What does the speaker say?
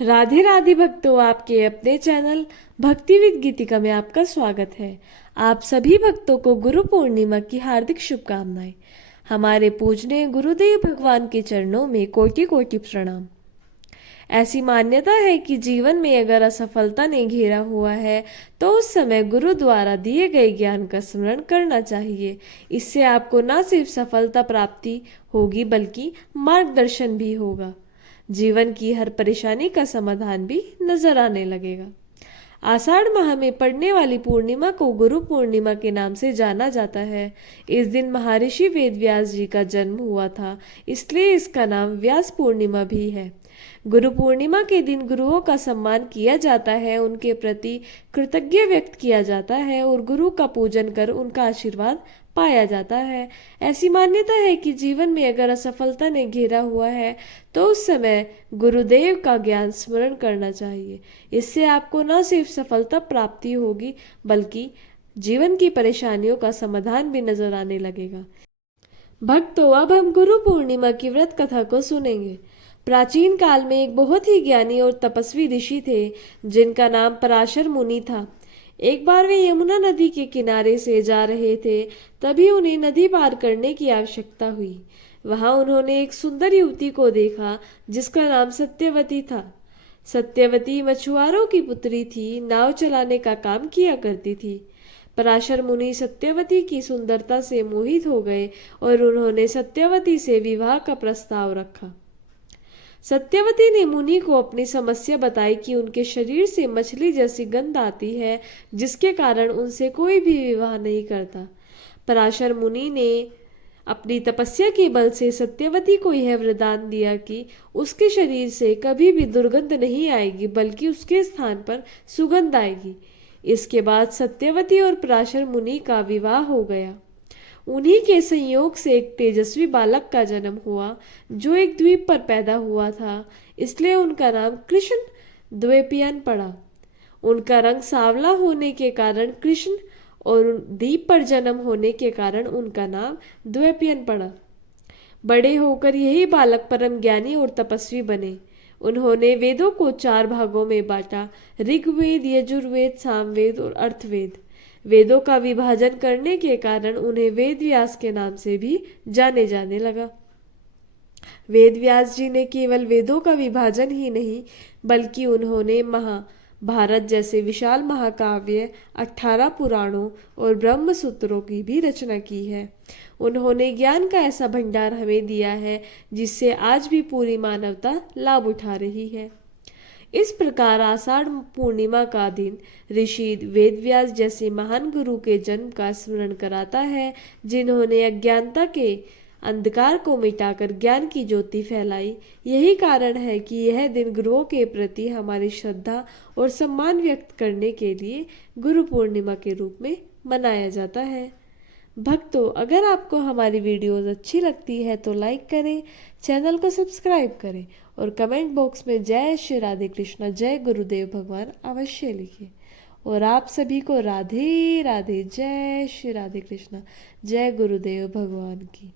राधे राधे भक्तों, आपके अपने चैनल भक्ति विद गीतिका में आपका स्वागत है। आप सभी भक्तों को गुरु पूर्णिमा की हार्दिक शुभकामनाएं। हमारे पूजनीय गुरुदेव भगवान के चरणों में कोटि कोटि प्रणाम। ऐसी मान्यता है कि जीवन में अगर असफलता ने घेरा हुआ है तो उस समय गुरु द्वारा दिए गए ज्ञान का स्मरण करना चाहिए। इससे आपको न सिर्फ सफलता प्राप्ति होगी बल्कि मार्गदर्शन भी होगा। जीवन की हर परेशानी का समाधान भी नजर आने लगेगा। आषाढ़ माह में पड़ने वाली पूर्णिमा को गुरु पूर्णिमा के नाम से जाना जाता है। इस दिन महर्षि वेद व्यास जी का जन्म हुआ था, इसलिए इसका नाम व्यास पूर्णिमा भी है। गुरु पूर्णिमा के दिन गुरुओं का सम्मान किया जाता है, उनके प्रति कृतज्ञ व्यक्त किया जाता है और गुरु का पूजन कर उनका आशीर्वाद पाया जाता है। ऐसी मान्यता है कि जीवन में अगर असफलता ने घेरा हुआ है तो उस समय गुरुदेव का ज्ञान स्मरण करना चाहिए। इससे आपको न सिर्फ सफलता प्राप्ति होगी बल्कि जीवन की परेशानियों का समाधान भी नजर आने लगेगा। भक्तों, अब हम गुरु पूर्णिमा की व्रत कथा को सुनेंगे। प्राचीन काल में एक बहुत ही ज्ञानी और तपस्वी ऋषि थे जिनका नाम पराशर मुनि था। एक बार वे यमुना नदी के किनारे से जा रहे थे, तभी उन्हें नदी पार करने की आवश्यकता हुई। वहां उन्होंने एक सुंदर युवती को देखा जिसका नाम सत्यवती था। सत्यवती मछुआरों की पुत्री थी, नाव चलाने का काम किया करती थी। पराशर मुनि सत्यवती की सुंदरता से मोहित हो गए और उन्होंने सत्यवती से विवाह का प्रस्ताव रखा। सत्यवती ने मुनि को अपनी समस्या बताई कि उनके शरीर से मछली जैसी गंध आती है, जिसके कारण उनसे कोई भी विवाह नहीं करता। पराशर मुनि ने अपनी तपस्या के बल से सत्यवती को यह वरदान दिया कि उसके शरीर से कभी भी दुर्गंध नहीं आएगी बल्कि उसके स्थान पर सुगंध आएगी। इसके बाद सत्यवती और पराशर मुनि का विवाह हो गया। उन्हीं के संयोग से एक तेजस्वी बालक का जन्म हुआ जो एक द्वीप पर पैदा हुआ था, इसलिए उनका नाम कृष्ण द्वीपियन पड़ा। उनका रंग सांवला होने के कारण कृष्ण और द्वीप पर जन्म होने के कारण उनका नाम द्वीपियन पड़ा। बड़े होकर यही बालक परम ज्ञानी और तपस्वी बने। उन्होंने वेदों को 4 भागों में बांटा: ऋग्वेद, यजुर्वेद, सामवेद और अर्थवेद। वेदों का विभाजन करने के कारण उन्हें वेद व्यास के नाम से भी जाने जाने लगा। वेद व्यास जी ने केवल वेदों का विभाजन ही नहीं बल्कि उन्होंने महाभारत जैसे विशाल महाकाव्य, 18 पुराणों और ब्रह्म सूत्रों की भी रचना की है। उन्होंने ज्ञान का ऐसा भंडार हमें दिया है जिससे आज भी पूरी मानवता लाभ उठा रही है। इस प्रकार आषाढ़ पूर्णिमा का दिन ऋषि वेदव्यास जैसे महान गुरु के जन्म का स्मरण कराता है, जिन्होंने अज्ञानता के अंधकार को मिटाकर ज्ञान की ज्योति फैलाई। यही कारण है कि यह दिन गुरुओं के प्रति हमारी श्रद्धा और सम्मान व्यक्त करने के लिए गुरु पूर्णिमा के रूप में मनाया जाता है। भक्तों, अगर आपको हमारी वीडियोस अच्छी लगती है तो लाइक करें, चैनल को सब्सक्राइब करें और कमेंट बॉक्स में जय श्री राधे कृष्णा, जय गुरुदेव भगवान अवश्य लिखें। और आप सभी को राधे राधे, जय श्री राधे कृष्णा, जय गुरुदेव भगवान की।